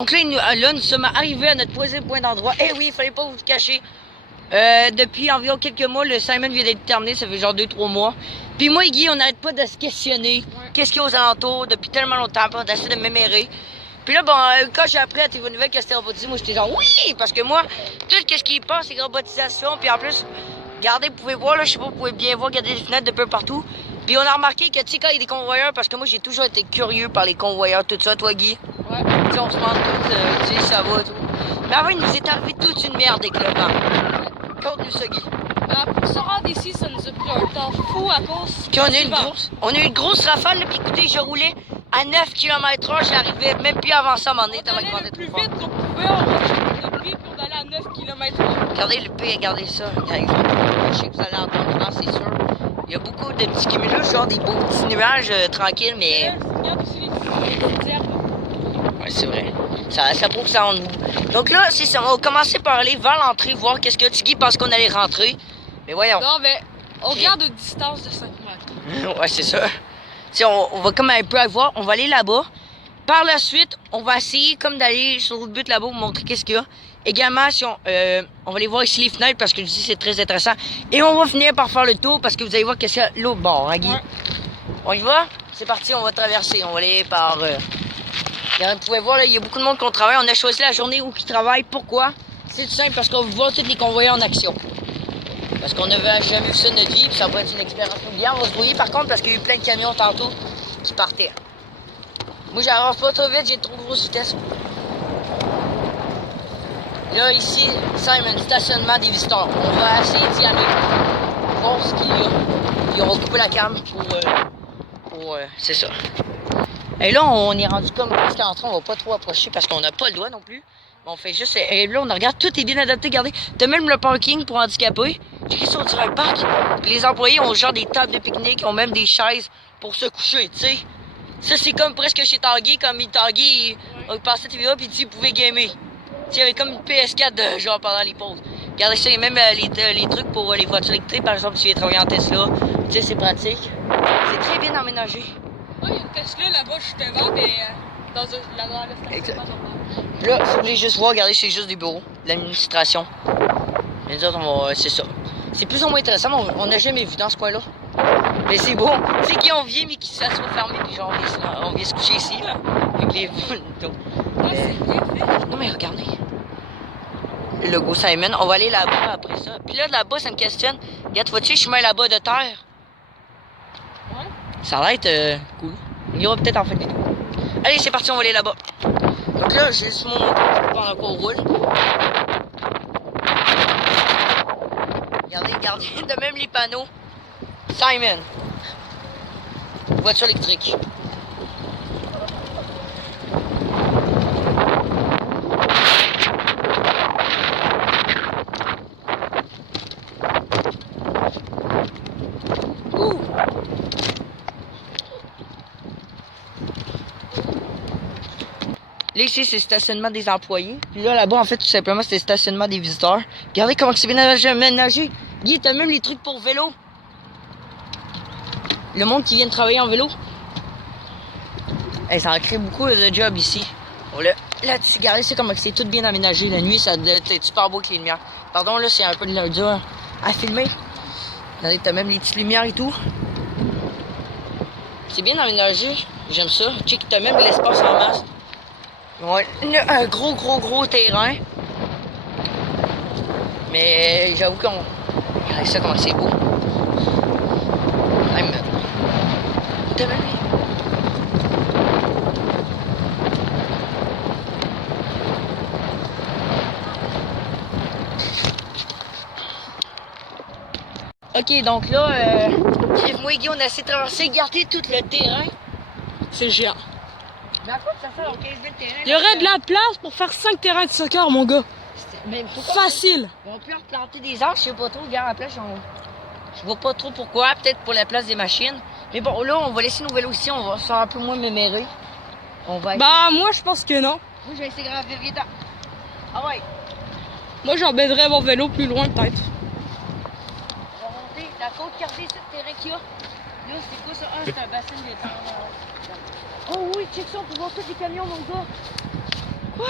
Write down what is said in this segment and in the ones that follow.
Donc là, nous sommes arrivés à notre troisième point d'endroit. Eh oui, il fallait pas vous cacher. Depuis environ quelques mois, le Simon vient d'être terminé, ça fait genre 2-3 mois. Puis moi et Guy, on n'arrête pas de se questionner. Qu'est-ce qu'il y a aux alentours depuis tellement longtemps, puis on essaie de mémérer. Puis là, bon, quand j'ai appris à TV Nouvelle que c'était robotisé, moi j'étais genre oui, parce que moi, tout ce qui passe, c'est robotisation. Puis en plus, regardez, vous pouvez voir, là, je sais pas, vous pouvez bien voir, regardez les fenêtres de peu partout. Puis on a remarqué que, tu sais, quand il y a des convoyeurs, parce que moi j'ai toujours été curieux par les convoyeurs, tout ça, toi Guy. Ouais. Tu sais, on se demande tout, tu sais, ça va, tout. Mais avant, il nous est arrivé toute une merde avec le vent. Conte-nous ça, Guy. Pour se rendre ici, ça nous a pris un temps fou à cause Puis on a eu une grosse rafale, là, puis écoutez, je roulais à 9 km/h, je n'arrivais même plus à avancer à un moment donné, tellement que le plus vite qu'on pouvait, on marchait de prix, puis on allait à 9 km/h. Regardez le P, regardez ça. Je sais que vous allez entendre, non, c'est sûr. Il y a beaucoup de petits cumulus, genre des beaux petits nuages tranquilles, mais... Regarde aussi les petites herbes. Ouais, c'est vrai. Ça prouve que ça en nous. Donc là, c'est ça. On va commencer par aller vers l'entrée, voir qu'est-ce que Tiggy pense qu'on allait rentrer. Mais voyons. Non, mais on regarde une distance de 5 mètres. Ouais, c'est ça. T'sais, on va comme un peu aller voir. On va aller là-bas. Par la suite, on va essayer comme d'aller sur le but là-bas pour montrer qu'est-ce qu'il y a. Également, si on va aller voir ici les fenêtres parce que je dis c'est très intéressant. Et on va finir par faire le tour parce que vous allez voir qu'est-ce qu'il y a l'autre bord, hein, Guy? Ouais. On y va? C'est parti, on va traverser. On va aller par... Vous pouvez voir, là, il y a beaucoup de monde qui travaille. On a choisi la journée où ils travaillent. Pourquoi? C'est tout simple, parce qu'on veut voir tous les convoyeurs en action. Parce qu'on n'avait jamais vu ça de notre vie, puis ça pourrait être une expérience bien. On va se brouiller par contre, parce qu'il y a eu plein de camions tantôt qui partaient. Moi, j'avance pas trop vite, j'ai une trop grosse vitesse. Là, ici, Simon, stationnement des visiteurs. On va essayer d'y aller, voir ce qu'il y a. Puis on va couper la cam pour c'est ça. Et là, on est rendu comme presque en train, on va pas trop approcher parce qu'on n'a pas le doigt non plus. On fait juste, et là, on regarde, tout est bien adapté. Regardez, t'as même le parking pour handicapés. J'ai sur un parc. Les employés ont genre des tables de pique-nique, ont même des chaises pour se coucher, tu sais. Ça, c'est comme presque chez Tanguy, comme Tanguy, il passait TV puis il pouvait gamer. Tu sais, il y avait comme une PS4 de genre pendant les pauses. Regardez ça, il y a même les trucs pour les voitures électriques, par exemple, si tu viens travailler en Tesla. Tu sais, c'est pratique. C'est très bien aménagé. Ouais, il y a une Tesla là-bas justement, mais dans le stationnement normal. Là, si vous voulez juste voir, regardez, c'est juste des bureaux, l'administration. Les autres, c'est ça. C'est plus ou moins intéressant, mais on n'a jamais vu dans ce coin-là. Mais c'est beau. Tu sais qui on vient, mais qui s'assoit fermé, puis genre, on vient se coucher ici, là. Avec les c'est bien fait. Non, mais regardez. Le logo Simon. On va aller là-bas après ça. Puis là, là-bas, ça me questionne. Regarde, vois-tu le chemin là-bas de terre? Ouais. Ça va être cool. Il y aura peut-être en fait des trucs. Allez, c'est parti, on va aller là-bas. Donc là, j'ai sur mon moto pendant qu'on roule. Regardez, de même les panneaux. Simon. Voiture électrique. Ouh. Là, ici, c'est le stationnement des employés. Puis là, là-bas, en fait, tout simplement, c'est le stationnement des visiteurs. Regardez comment c'est bien aménagé. Guy, t'as même les trucs pour vélo. Le monde qui vient travailler en vélo. Hey, ça en crée beaucoup de jobs ici. Bon, là, tu regardez, c'est comment c'est tout bien aménagé. La nuit, ça c'est super beau avec les lumières. Pardon, là, c'est un peu dur à filmer. Regardez, t'as même les petites lumières et tout. C'est bien aménagé. J'aime ça. Tu sais que t'as même l'espace en masse. Ouais, un gros terrain. Mais j'avoue qu'on... Regardez ça, comment c'est beau. Même... T'as même... Ok, donc là, moi et Guy, on a essayé de traverser, garder tout le terrain. C'est géant. Mais à quoi ça fait, on 15 000 terrains? Il y aurait de la place pour faire 5 terrains de soccer, mon gars. Mais facile. On peut replanter des arbres, je sais pas trop. Regarde la place, je vois pas trop pourquoi. Peut-être pour la place des machines. Mais bon, là, on va laisser nos vélos ici. On va se faire un peu moins mémérer. On va Bah, moi, je pense que non. Moi, je vais essayer de graver vite. Ah ouais. Moi, j'emmènerais mon vélo plus loin, peut-être. On va monter la côte, regardez ce terrain qu'il y a. Là, c'est quoi ça? Ah, c'est un bassin de temps. Oh oui, check ça, on peut voir tous les camions, mon gars. Quoi?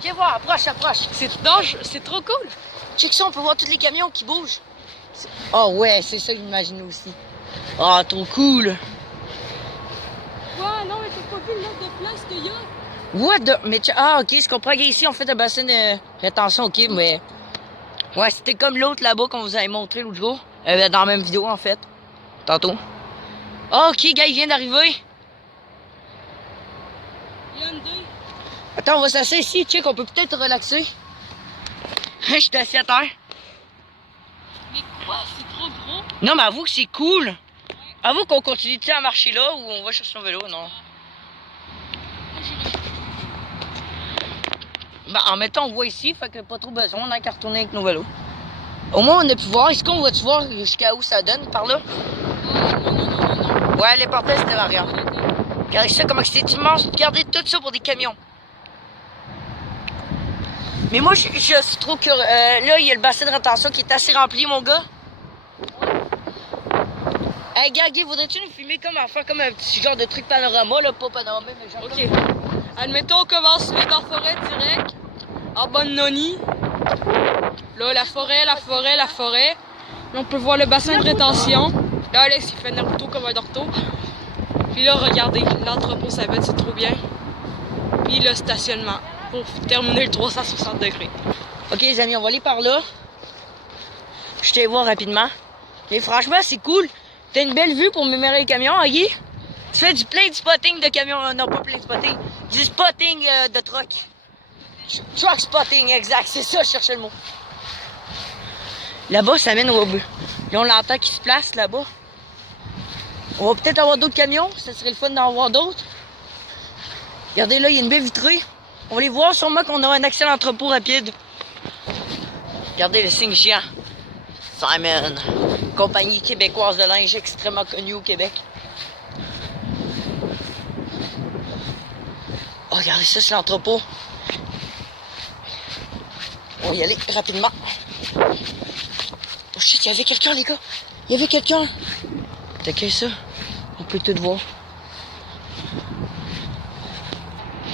Viens voir, approche, approche. C'est trop cool. Check ça, on peut voir tous les camions qui bougent. Oh ouais, c'est ça que j'imagine aussi. Ah, oh, trop cool. Ouais, non, mais t'as pas vu le nombre de places qu'il y a? What the... Mais ah, ok, je comprends qu'ici, on fait un bassin de rétention, ok, mais... Ouais, c'était comme l'autre là-bas qu'on vous avait montré l'autre jour. Dans la même vidéo, en fait. Tantôt. Ah, ok, gars, il vient d'arriver. Hyundai. Attends, on va s'asseoir ici, check, on peut peut-être relaxer. Je suis assis à terre. Mais quoi? C'est trop gros. Non, mais avoue que c'est cool. Ouais. Avoue qu'on continue à marcher là ou on va chercher son vélo, non? Ben, en mettant, on voit ici, fait que pas trop besoin, on a qu'à retourner avec nos vélos. Au moins, on a pu voir. Est-ce qu'on va-tu voir jusqu'à où ça donne, par là? Non. Ouais, les portails, c'était variant. Regardez ça, comment c'est immense. Regardez tout ça pour des camions. Mais moi, je suis trop curieux. Là, il y a le bassin de rétention qui est assez rempli, mon gars. Hey, Gaggy, voudrais-tu nous filmer comme à faire comme un petit genre de truc panorama, là? Pas panorama, mais genre. Ok. Admettons, on commence dans la forêt direct. En bonne noni. Là, la forêt. Là, on peut voir le bassin de rétention. Là, Alex, il fait Naruto comme un Dorto. Puis là, regardez, l'entrepôt, ça va être, c'est trop bien. Puis le stationnement, pour terminer le 360 degrés. Ok, les amis, on va aller par là. Je t'ai voir rapidement. Mais franchement, c'est cool. T'as une belle vue pour mémorer les camions, hein, Guy? Tu fais du plane spotting de camions. Non, pas plane spotting. Du spotting de truck. Truck spotting, exact. C'est ça, je cherchais le mot. Là-bas, ça mène au bout. Là, on l'entend qui se place là-bas. On va peut-être avoir d'autres camions. Ça serait le fun d'en avoir d'autres. Regardez là, il y a une baie vitrée. On va les voir, sûrement qu'on aura un accès à l'entrepôt rapide. Regardez le signe géant. Simon. Compagnie québécoise de linge extrêmement connue au Québec. Oh, regardez ça, c'est l'entrepôt. On va y aller rapidement. Oh shit, il y avait quelqu'un, les gars. Il y avait quelqu'un. T'as qu'à ça? On peut tout voir.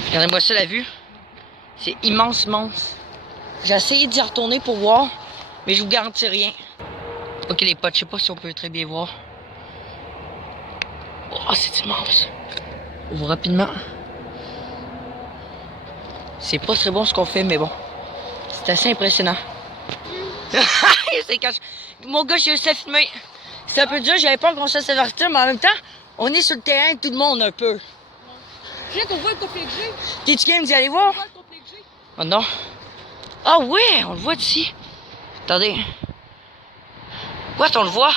Regardez-moi ça, la vue. C'est immense, immense. J'ai essayé d'y retourner pour voir, mais je vous garantis rien. Ok, les potes, je sais pas si on peut très bien voir. Oh, c'est immense. On voit rapidement. C'est pas très bon ce qu'on fait, mais bon. C'est assez impressionnant. Mon gars, je sais filmer. C'est un peu dur, j'avais peur qu'on se s'avertir, mais en même temps, on est sur le terrain, tout le monde un peu. Viens qu'on voit le complet que j'ai. T'es-tu game d'y aller voir? Oh non. Ah ouais, on le voit d'ici. Attendez. What, on le voit?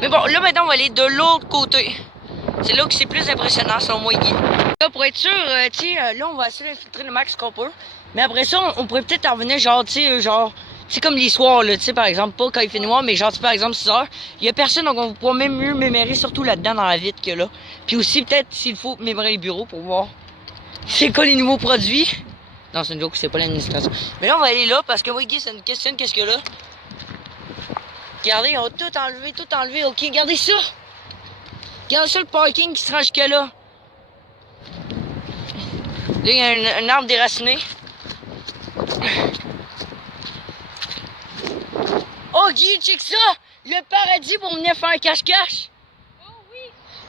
Mais bon, là maintenant, on va aller de l'autre côté. C'est là que c'est plus impressionnant, selon moi, Guy. Là, pour être sûr, tu sais, là, on va essayer d'infiltrer le max qu'on peut. Mais après ça, on pourrait peut-être en revenir, genre, tu sais, genre... C'est comme les soirs, là, tu sais, par exemple, pas quand il fait noir, mais genre, par exemple, 6 heures. Il y a personne, donc on pourra même mieux mémorer, surtout là-dedans, dans la vitre que là. Puis aussi, peut-être, s'il faut, mémorer les bureaux pour voir c'est quoi les nouveaux produits. Non, c'est une joke, c'est pas l'administration. Mais là, on va aller là, parce que moi, Guy, ça nous questionne qu'est-ce que là. Regardez, on a tout enlevé, ok, regardez ça. Regardez ça, le parking qui se rend jusqu'à là. Là, il y a un arbre déraciné. Oh, Guy, check ça! Le paradis pour venir faire un cache-cache! Oh oui!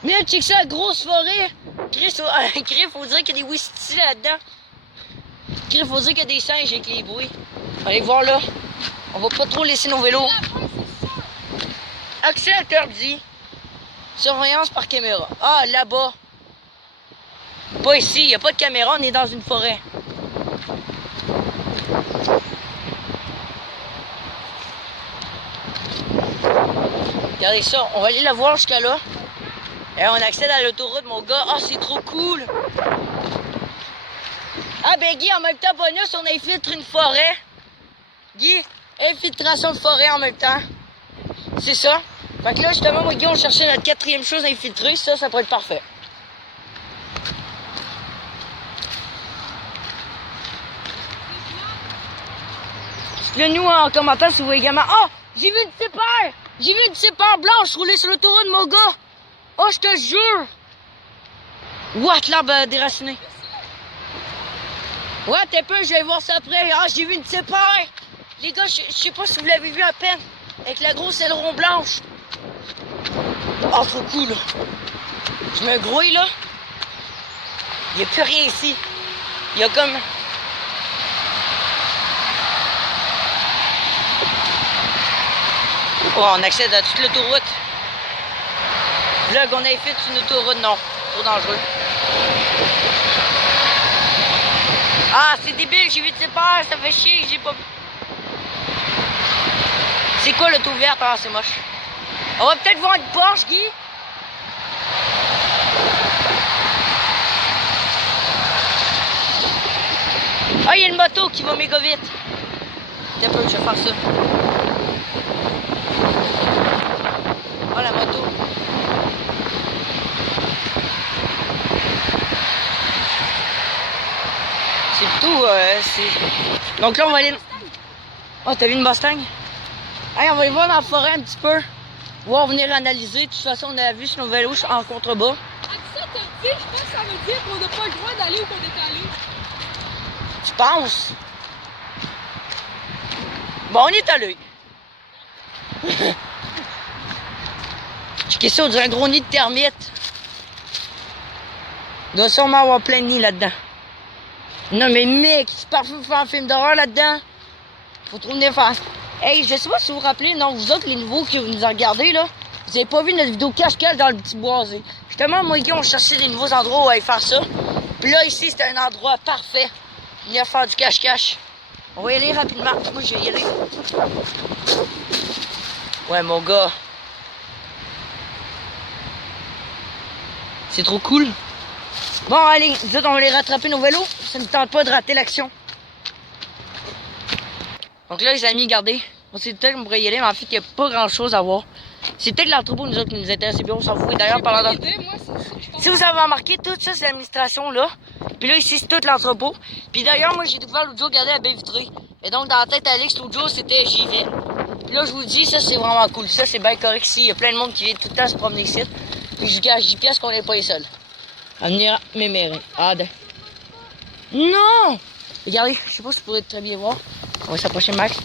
Mais là, check ça, la grosse forêt! Chris, faut dire qu'il y a des Wistis là-dedans. Chris, faut dire qu'il y a des singes avec les bruits. Allez voir là. On va pas trop laisser nos vélos. Accès interdit. Surveillance par caméra. Ah, là-bas. Pas ici, il n'y a pas de caméra, on est dans une forêt. Regardez ça, on va aller la voir jusqu'à là. Et on accède à l'autoroute, mon gars. Ah, c'est trop cool! Ah, ben Guy, en même temps, bonus, on infiltre une forêt. Guy, infiltration de forêt en même temps. C'est ça. Fait que là, justement, moi, Guy, on cherchait notre 4e chose infiltrée. Ça pourrait être parfait. Dites-le nous en commentaire si vous voyez également. Oh! J'ai vu une sépare! J'ai vu une sépare blanche rouler sur l'autoroute, mon gars! Oh, je te jure! What, l'arbre déraciné? Ouais, t'es peu, je vais voir ça après. Ah, j'ai vu une sépare. Les gars, je sais pas si vous l'avez vu à peine. Avec la grosse aileron blanche. Oh, trop cool. Je me grouille là. Il n'y a plus rien ici. Il y a comme... Oh, on accède à toute l'autoroute. Là, qu'on ait fait une autoroute, non. Trop dangereux. Ah, c'est débile, j'ai vu de sépare, ça fait chier, j'ai pas... C'est quoi l'auto verte? Ah, c'est moche. On va peut-être voir une Porsche, Guy. Ah, il y a une moto qui va méga vite. T'as peu, je vais faire ça. Oh, la moto. C'est plutôt... Donc là, on va aller... Oh, t'as vu une Mustang? Hey, on va y voir dans la forêt un petit peu. On va venir analyser. De toute façon, on a vu sur nos vélos en contrebas. Ah, ça, t'as dit, je pense que ça veut dire qu'on n'a pas le droit d'aller où qu'on est allé. Tu penses? Bon, on est allé. Checker ça, on dirait un gros nid de termites. Il doit sûrement avoir plein de nids là-dedans. Non, mais mec, c'est parfait pour faire un film d'horreur là-dedans. Faut trop venir faire. Hey, je sais pas si vous vous rappelez, non, vous autres, les nouveaux qui nous ont regardé, là, vous avez pas vu notre vidéo cache-cache dans le petit boisé. Justement, moi et Guy, on cherchait des nouveaux endroits où aller faire ça. Puis là, ici, c'était un endroit parfait. Venir faire du cache-cache. On va y aller rapidement. Moi, je vais y aller. Ouais, mon gars. C'est trop cool. Bon, allez, nous autres, on va les rattraper nos vélos. Ça ne tente pas de rater l'action. Donc là, les amis, regardez. On s'est peut-être qu'on pourrait y aller, mais en fait, il n'y a pas grand-chose à voir. C'est peut-être l'entrepôt nous autres qui nous intéresse, et puis on s'en fout. D'ailleurs, parlant de... Si vous avez remarqué, tout ça, c'est l'administration, là. Puis là, ici, c'est tout l'entrepôt. Puis d'ailleurs, moi, j'ai découvert l'autre jour, regardez la baie vitrée. Et donc, dans la tête d'Alex, l'autre jour, c'était j'y vais. Puis là, je vous dis, ça, c'est vraiment cool. Ça, c'est bien correct ici. Il y a plein de monde qui vient tout le temps se promener ici. Puis je gage 10 piastres qu'on n'est pas les seuls. À venir m'émérer. Ah, non! Regardez, je sais pas si vous pourrez très bien voir. On va s'approcher max.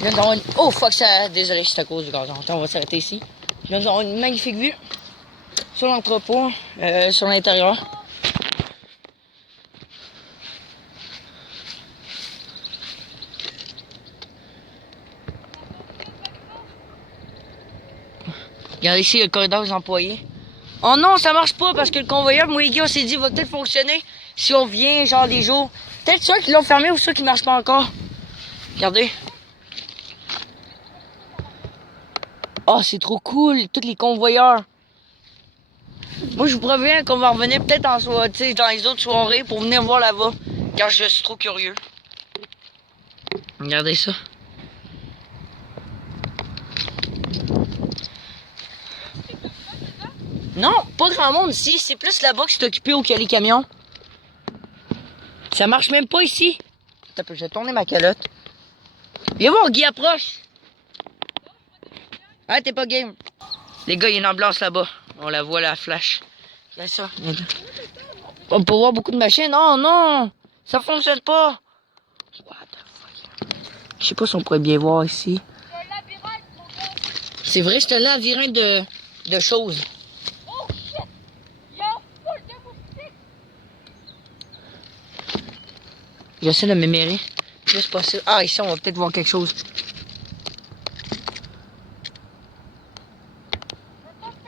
Là, nous avons une... Oh, fuck, ça... Désolé, c'est à cause du gazon. Attends, on va s'arrêter ici. Là, nous avons une magnifique vue sur l'entrepôt, sur l'intérieur. Regardez ici le corridor des employés. Oh non, ça marche pas parce que le convoyeur, moi et Guy, on s'est dit, va peut-être fonctionner si on vient, genre des jours. Peut-être ceux qui l'ont fermé ou ceux qui marchent pas encore. Regardez. Oh, c'est trop cool, tous les convoyeurs. Moi, je vous préviens qu'on va revenir peut-être en soirée, dans les autres soirées pour venir voir là-bas, car je suis trop curieux. Regardez ça. Non, pas grand monde ici. C'est plus là-bas que c'est occupé où qu'il y a les camions. Ça marche même pas ici. Attends, je vais tourner ma calotte. Viens voir, Guy approche. Ah, t'es pas game. Les gars, il y a une ambulance là-bas. On la voit, la flash. Regarde ça. On peut voir beaucoup de machines. Non, non. Ça fonctionne pas. What the fuck? Je sais pas si on pourrait bien voir ici. C'est vrai, c'est un labyrinthe de choses. J'essaie de m'émérer. Juste possible. Ah, ici, on va peut-être voir quelque chose.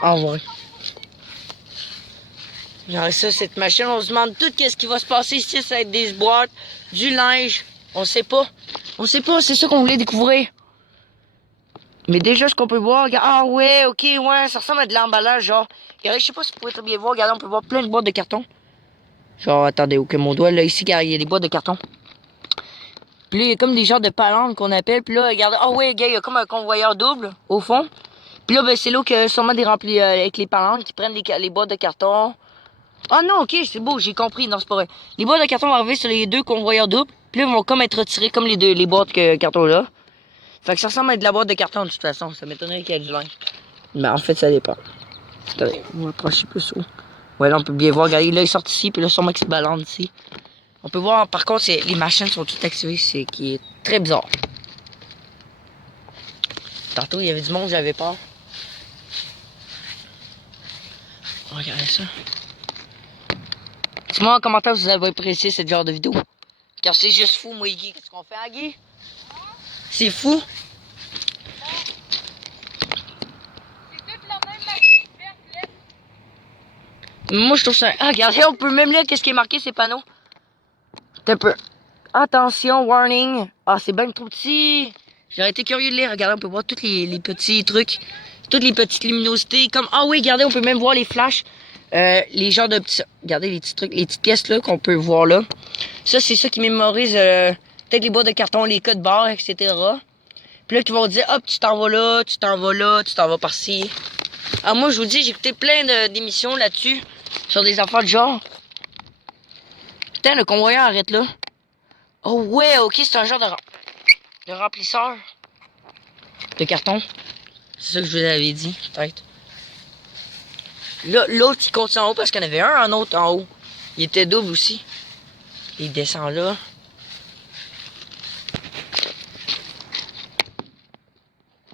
Ah, ouais. Genre ça, cette machine, on se demande tout qu'est-ce qui va se passer ici. Ça va être des boîtes, du linge. On sait pas. On sait pas, c'est ça qu'on voulait découvrir. Mais déjà, ce qu'on peut voir, regarde, ah ouais, ok, ouais, ça ressemble à de l'emballage, genre. Regardez, je sais pas si vous pouvez très bien voir, regardez, on peut voir plein de boîtes de carton. Genre, attendez, ok, mon doigt, là, ici, il y a des boîtes de carton. Puis là, il y a comme des genres de palanques qu'on appelle. Puis là, regardez, ah ouais, gars, il y a comme un convoyeur double, au fond. Puis là, ben, c'est là que sûrement des remplis avec les palanques qui prennent les boîtes de carton. Ah non, ok, c'est beau, j'ai compris, non, c'est pas vrai. Les boîtes de carton vont arriver sur les deux convoyeurs doubles. Puis là, ils vont comme être retirés comme les boîtes de carton là. Fait que ça ressemble à de la boîte de carton de toute façon. Ça m'étonnerait qu'il y ait du linge. Mais en fait, ça dépend. Attendez, on va approcher plus haut. Ouais, là, on peut bien voir. Regardez, là, ils sortent ici. Puis là, sûrement qu'ils se balancent ici. On peut voir, par contre, les machines sont toutes activées, c'est qui est très bizarre. Tantôt, il y avait du monde, j'avais peur. Regardez ça. Dites-moi en commentaire si vous avez apprécié ce genre de vidéo. Car c'est juste fou, moi et Guy. Qu'est-ce qu'on fait, hein, Guy? C'est fou. Moi, je trouve ça... Ah, regardez, on peut même lire qu'est-ce qui est marqué, ces panneaux. Un peu. Attention, warning. Ah, c'est bien trop petit. J'aurais été curieux de lire. Regardez, on peut voir tous les petits trucs. Toutes les petites luminosités. Comme, ah oui, regardez, on peut même voir les flashs. Les genres de petits... Regardez les petits trucs, les petites pièces là qu'on peut voir là. Ça, c'est ça qui mémorise peut-être les boîtes de carton, les codes barres, etc. Puis là, qui vont dire, hop, tu t'en vas là, tu t'en vas là, tu t'en vas par-ci. Ah, moi, je vous dis, j'ai écouté plein d'émissions là-dessus. Sur des affaires de genre. Putain, le convoyeur arrête là. Oh ouais, ok, c'est un genre de remplisseur. De carton. C'est ça que je vous avais dit, peut-être. Là, l'autre, il continue en haut parce qu'il y en avait un autre en haut. Il était double aussi. Il descend là.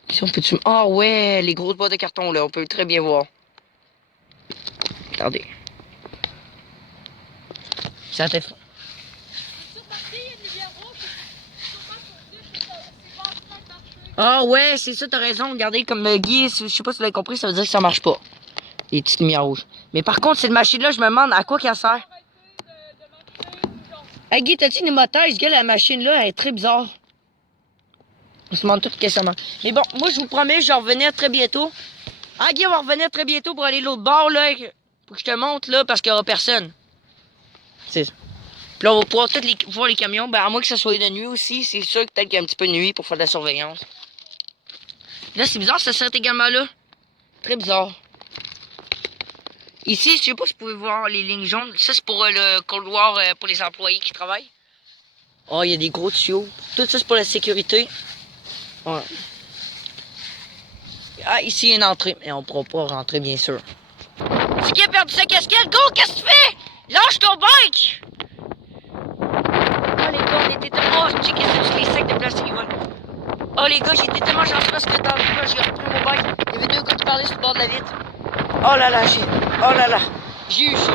Ici, on peut-tu... Ah ouais, les grosses boîtes de carton, là. On peut très bien voir. Regardez. Ça t'est fou. Ah ouais, c'est ça, t'as raison. Regardez, comme Guy, je sais pas si vous l'avez compris, ça veut dire que ça marche pas. Les petites lumières rouges. Mais par contre, cette machine-là, je me demande à quoi qu'elle sert. Hey Guy, t'as-tu une moteur? Ce gars, la machine-là, elle est très bizarre. On se demande tout qu'est-ce que ça marche. Mais bon, moi, je vous promets, je vais revenir très bientôt. Ah, Guy, on va revenir très bientôt pour aller l'autre bord, là. Faut que je te montre, là, parce qu'il y aura personne. C'est ça. Puis là, on va pouvoir voir les camions. Ben, à moins que ça soit de nuit aussi. C'est sûr que peut-être qu'il y a un petit peu de nuit pour faire de la surveillance. Là, c'est bizarre, ça s'arrête également là. Très bizarre. Ici, je sais pas si vous pouvez voir les lignes jaunes. Ça, c'est pour le couloir pour les employés qui travaillent. Oh, il y a des gros tuyaux. Tout ça, c'est pour la sécurité. Ouais. Ah, ici, il y a une entrée. Mais on pourra pas rentrer, bien sûr. C'est qui a perdu sa casquette? Go, qu'est-ce que tu fais? Lâche ton bike! Oh, les gars, on était tellement... Oh, checkez ça, les sacs de plastique, ils volent. Oh, les gars, j'étais tellement chanceux parce que dans le cas, j'ai repris mon bike. Il y avait deux gars qui parlaient sur le bord de la vitre. Oh là là, j'ai eu chaud.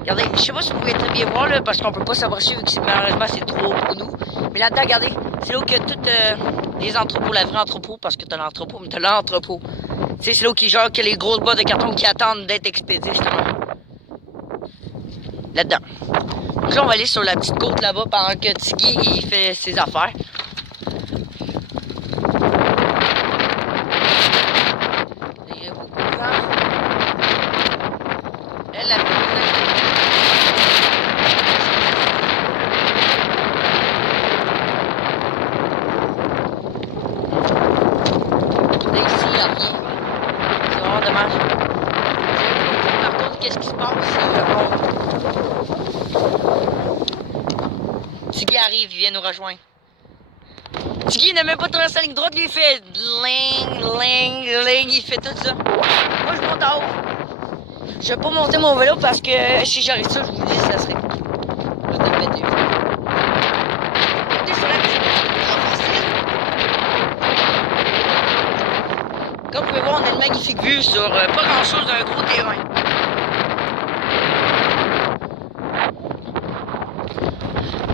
Regardez, je sais pas si vous pouvez très bien voir là, parce qu'on peut pas s'approcher vu que malheureusement c'est trop haut pour nous. Mais là-dedans, regardez, c'est là où il y a toutes les entrepôts, la vraie entrepôt, parce que t'as l'entrepôt, mais t'as l'entrepôt. Tu sais, c'est là où il genre que les grosses boîtes de carton qui attendent d'être expédiées, justement. Là-dedans. Donc là, on va aller sur la petite côte là-bas pendant que Tiggy il fait ses affaires. Elle a dommage. Par contre, qu'est-ce qui se passe? Tiggy arrive, il vient nous rejoindre. Tiggy n'a même pas traversé la ligne droite, lui il fait ling, il fait tout ça. Moi je monte en haut. Je vais pas monter mon vélo parce que si j'arrive ça, je vous dis, ça serait cool. Je vais te péter. Comme vous pouvez voir, on a une magnifique vue sur pas grand chose d'un gros terrain.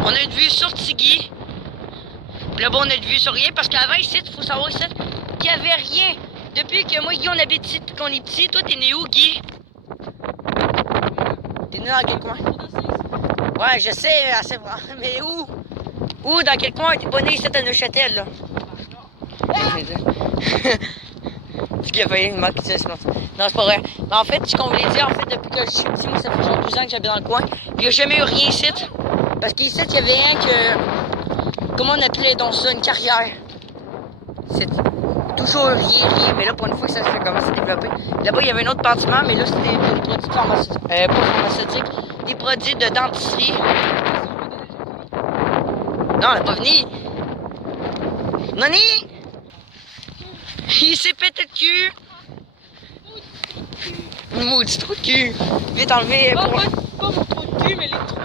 On a une vue sur Tiggy. Puis là-bas, on a une vue sur rien parce qu'avant, ici, il faut savoir ici qu'il n'y avait rien. Depuis que moi et Guy, on habite ici, qu'on est petit. Toi, t'es né où, Guy? T'es né dans quel coin? Ouais, je sais, assez vrai. Mais où? Où, dans quel coin? T'es pas né ici à Neuchâtel, là? Qui a failli me manquer de ça. Non, c'est pas vrai. Mais en fait, ce qu'on voulait dire, en fait, depuis que je suis petit, moi, ça fait genre 12 ans que j'habite dans le coin. Il n'y a jamais eu rien ici. Parce qu'ici, il y avait rien que... Comment on appelait donc ça? Une carrière. C'est toujours rien. Mais là, pour une fois que ça se fait commencer à développer. Là-bas, il y avait un autre bâtiment, mais là, c'était des produits pharmaceutiques. Pas pharmaceutiques. Des produits de dentisterie. Non, elle n'est pas venue. Nani! Il s'est pété le cul! Maudit trou de cul! Vite enlever! Pas mon trou de Oui, mais les trous.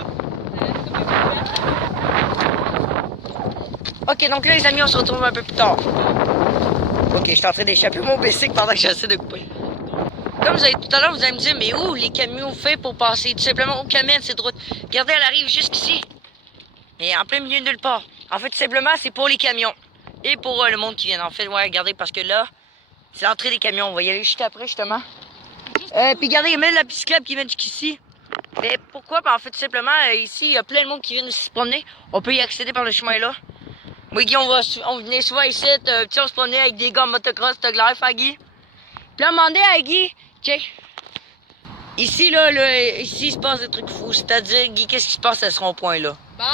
Ok, donc là, les amis, on se retrouve un peu plus tard. Ok, je suis en train d'échapper mon bicycle pendant que j'essaie de couper. Comme vous avez tout à l'heure, vous allez me dire, mais où les camions fait pour passer? Tout simplement, aucun mène cette route. Regardez, elle arrive jusqu'ici. Et en plein milieu de nulle part. En fait, tout simplement, c'est pour les camions. Et pour le monde qui vient. En fait, ouais, regardez, parce que là, c'est l'entrée des camions. On va y aller juste après, justement. Puis regardez, il y a même la bicyclette qui vient jusqu'ici. Mais pourquoi? En fait, tout simplement, ici, il y a plein de monde qui vient se promener. On peut y accéder par le chemin là. Moi, Guy, on venait souvent ici, on se promenait avec des gars en motocross, t'as l'air, faire Guy. Puis là, on demandait à Guy, check. Ici, ici, il se passe des trucs fous. C'est-à-dire, Guy, qu'est-ce qui se passe à ce rond-point-là? Bah,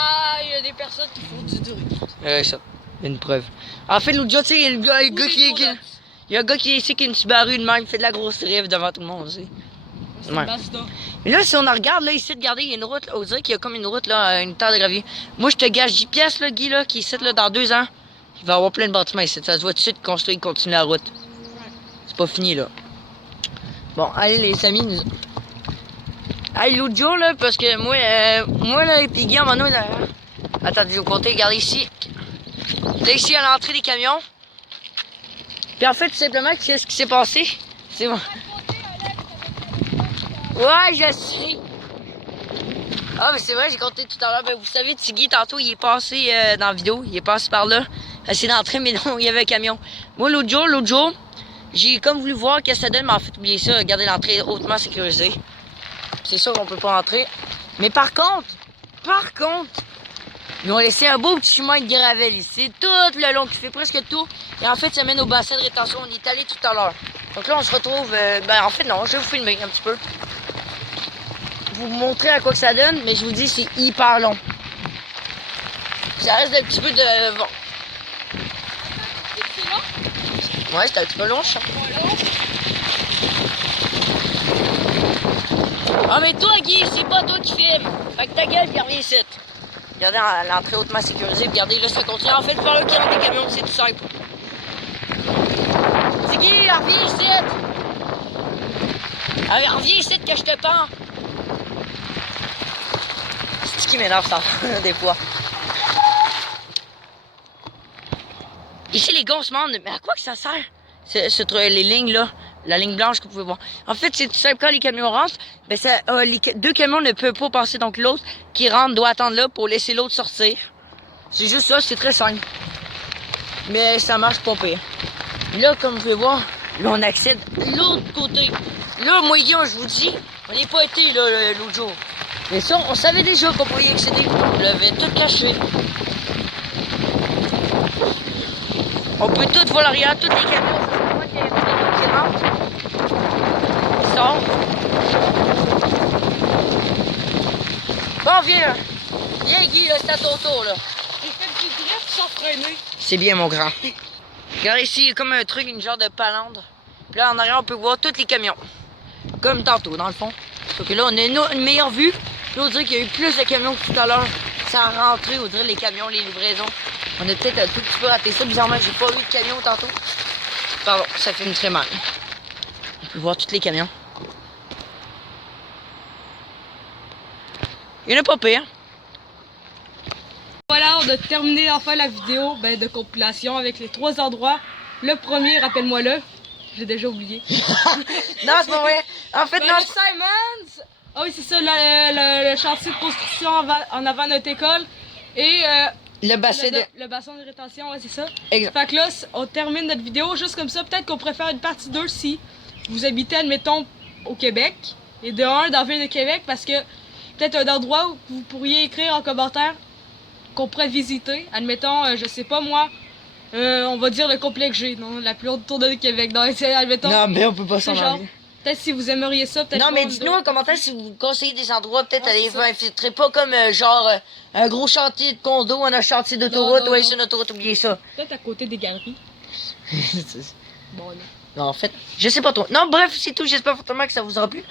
il y a des personnes qui font du bruit. Ça, une preuve. En fait, l'autre jour, tu sais, il y a un gars qui est ici, qui a une Subaru de même, il fait de la grosse rive devant tout le monde, tu sais. C'est une Mazda. Mais là, si on en regarde, là, ici, regardez, il y a une route, là, on dirait qu'il y a comme une route, là, une terre de gravier. Moi, je te gage 10 pièces, là, Guy, là, qui est ici, là, dans 2 ans, il va y avoir plein de bâtiments ici. Ça se voit tout de suite construire, continuer la route. C'est pas fini, là. Bon, allez, les amis, nous... Allez, l'autre jour, là, parce que moi, là, et puis Guy, en là... Attendez, au côté, regardez ici. Là, ici, à l'entrée des camions. Puis en fait, tout simplement, qu'est-ce qui s'est passé? C'est bon. Ouais, je sais. Ah, mais c'est vrai, j'ai compté tout à l'heure. Ben, vous savez, Tiggy, tantôt, il est passé dans la vidéo. Il est passé par là. C'est d'entrer, mais non, il y avait un camion. Moi, l'autre jour, j'ai comme voulu voir qu'est-ce que ça donne, mais en fait, oubliez ça. Regardez l'entrée hautement sécurisée. C'est sûr qu'on peut pas entrer. Mais par contre, ils ont laissé un beau petit chemin de gravel ici, tout le long, qui fait presque tout. Et en fait, ça mène au bassin de rétention. On y est allé tout à l'heure. Donc là, on se retrouve... ben, en fait, non, je vais vous filmer un petit peu. Vous montrer à quoi que ça donne, mais je vous dis, c'est hyper long. Ça reste un petit peu de... Bon. C'est long? Ouais, c'est un petit peu long, ça. Ah, mais toi, Guy, c'est pas toi qui filme. Fait que ta gueule, puis reviens ici. Regardez l'entrée hautement sécurisée, puis regardez, là, ça continue. En fait, par là qui rentre des camions, c'est tout simple. C'est Guy, reviens ici. Alors, reviens ici que je te pends. C'est ce qui m'énerve, ça, des fois. Ici, les gars, on se demande, mais à quoi que ça sert? Les lignes, là, la ligne blanche que vous pouvez voir. En fait, c'est tout simple, quand les camions rentrent, ben ça, les deux camions ne peuvent pas passer, donc l'autre qui rentre doit attendre là pour laisser l'autre sortir. C'est juste ça, c'est très simple. Mais ça marche pas pire. Là, comme vous pouvez voir, là, on accède de l'autre côté. Là, moi, Guy, je vous dis, on n'est pas été là l'autre jour. Mais ça, on savait déjà qu'on pouvait y accéder. On l'avait tout caché. On peut tout voir l'arrière, tous les camions. C'est moi qui rentrent. Ils sortent. Bon, viens là. Viens, Guy, là, c'est à ton tour, là. J'ai fait du drift sans freiner. C'est bien, mon grand. Regarde ici, il y a comme un truc, une genre de palandre. Puis là, en arrière, on peut voir tous les camions. Comme tantôt, dans le fond. Sauf que là, on a une meilleure vue. Là, on dirait qu'il y a eu plus de camions que tout à l'heure. Ça a rentré, on dirait, les camions, les livraisons. On a peut-être un tout petit peu raté ça. Bizarrement, j'ai pas vu de camion tantôt. Pardon, ça fait très mal. On peut voir tous les camions. Il y en a pas pire. Voilà, on a terminé enfin la vidéo de compilation avec les 3 endroits. Le premier, rappelle-moi-le. J'ai déjà oublié. Non, c'est pas vrai. En fait, non. Le Simons. Ah oui, c'est ça, le chantier de construction en avant de notre école. Et le bassin le bassin de rétention, ouais, c'est ça. Exact. Fait que là, on termine notre vidéo juste comme ça. Peut-être qu'on pourrait faire une partie 2 si vous habitez, admettons, au Québec. Et de un, dans la ville de Québec, parce que peut-être un endroit où vous pourriez écrire en commentaire qu'on pourrait visiter. Admettons, je sais pas moi, on va dire le complexe G, non, la plus haute tour de Québec. Non, admettons. Non, mais on peut pas s'en aller. Peut-être si vous aimeriez ça, peut-être. Non, mais dites-nous en commentaire si vous conseillez des endroits, peut-être aller infiltrer. Pas comme genre un gros chantier de condo, un chantier d'autoroute, ouais, sur une autoroute, oubliez ça. Peut-être à côté des galeries. Bon, non. Non, en fait, je sais pas trop. Non, bref, c'est tout. J'espère fortement que ça vous aura plu.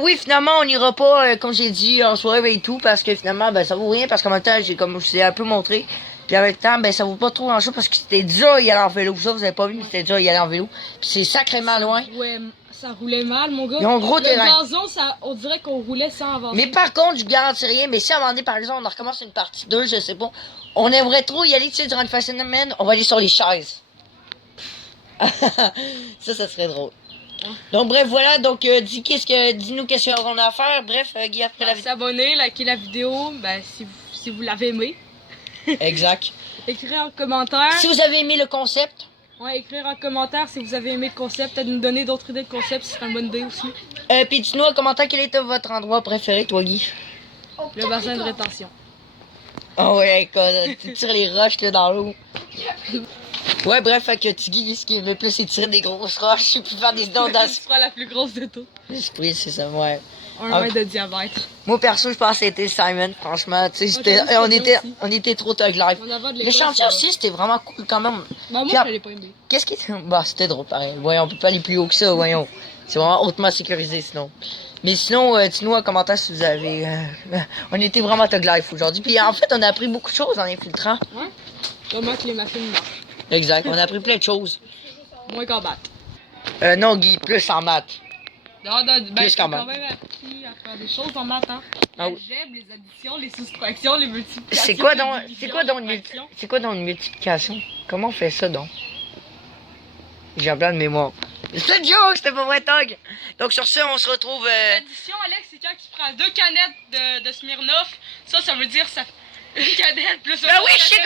Oui, finalement, on n'ira pas, comme j'ai dit, en soirée et tout, parce que finalement, ben, ça vaut rien, parce qu'en même temps, comme je vous ai un peu montré, Puis en même temps, ben ça vaut pas trop grand chose parce que c'était dur y aller en vélo. Ça, vous avez pas vu, mais c'était dur y aller en vélo. Puis c'est sacrément loin. Ouais, ça roulait mal, mon gars. Ils ont gros le terrain. gazon, on dirait qu'on roulait sans avancer. Mais par contre, je garantis rien, mais si à un moment donné, par exemple, on recommence une partie 2, je sais pas, on aimerait trop y aller, tu sais, durant une fin de semaine, on va aller sur les chaises. Ça serait drôle. Donc bref, voilà, donc dis-nous qu'est-ce qu'on a à faire. Bref, Guy, après la vidéo. S'abonner, liker la vidéo, ben si vous l'avez aimé. Exact. Écrire en commentaire. Si vous avez aimé le concept. Ouais, écrire en commentaire si vous avez aimé le concept. Peut-être nous donner d'autres idées de concept, ce serait une bonne idée aussi. Puis dites-nous en commentaire quel était votre endroit préféré, toi, Guy. Le bassin de rétention. Oh ouais, écoute, tu tires les roches là dans l'eau. Ouais, bref, fait que Tiggy, ce qui aime le plus, c'est tirer des grosses roches, puis faire des dents dans Ce sera la plus grosse de toutes. l'esprit, c'est ça, ouais. 1 mètre de diamètre. Moi, perso, je pense que c'était Simon, franchement, tu sais, on était trop tug life. On avait de Le l'école, chantier ça aussi, c'était vraiment cool quand même. va. Ben, Puis, moi, je l'ai pas aimé. qu'est-ce qui était... Bah, c'était drôle, pareil. Voyons, on peut pas aller plus haut que ça, voyons. C'est vraiment hautement sécurisé, sinon. Mais sinon, dites-nous en commentaire si vous avez... on était vraiment Tug Life aujourd'hui. Puis en fait, on a appris beaucoup de choses en infiltrant. Ouais. Comment que les machines marchent. Exact, on a appris plein de choses. Moins qu'en batte. Non, Guy, plus en maths. Non, ben, Plus j'ai qu'en quand maths. même appris à faire des choses en maths, hein. Ah oui. L'algèbre, les additions, les soustractions, les multiplications. C'est quoi les donc... divisions, les fractions. C'est quoi donc une multiplication? Comment on fait ça, donc? J'ai un plan de mémoire. C'est une joke, c'était pas vrai, Tog. Donc sur ce, on se retrouve... L'addition, Alex, c'est quand tu prends 2 canettes de Smirnoff. Ça veut dire ça. Une canette plus Ben oui, je sais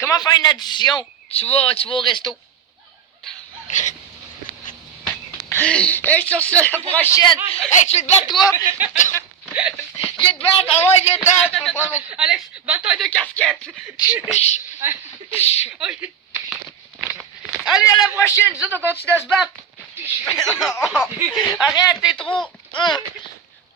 comment faire une addition. Tu vas au resto. Hey, sur ce, la prochaine. Hey, tu veux te battre, toi? Viens te battre, ah ouais, viens te battre. Alex, bataille de casquette. Allez, à la prochaine, nous autres, on continue à se battre. Arrête, t'es